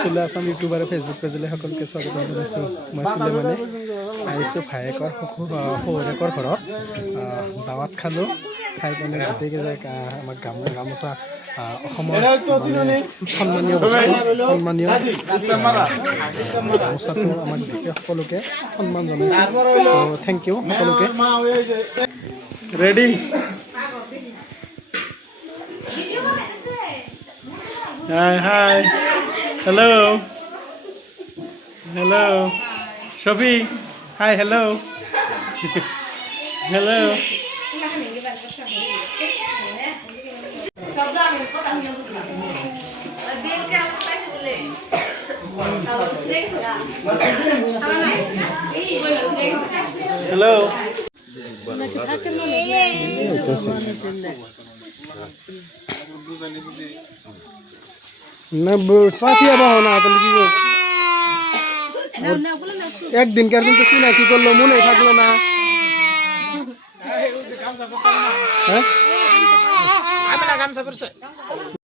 চুলে আছাম ইউটিউবাৰে ফেচবুক পেজলৈ সকলোকে স্বাগত জনাইছোঁ। মই চুলেমানে আহিছোঁ ভায়েকৰ শহুৰেকৰ ঘৰত দাৱাত খালোঁ। খাই পেলাই গোটেইকেইজনে আমাৰ গামোচা অসমৰ সন্মানীয় গামোচাটো আমাক দিছে, সকলোকে সন্মান জনাইছোঁ। থেংক ইউ সকলোকে। Ready? Hi, hi. Hello. Hello. Shobi. Hi, hello. Hello. Hello. না সাফিয়া বাহনা তাহলে কি একদিন কার দিন তো শুনা কি করলো মনে থাকলো না। হ্যাঁ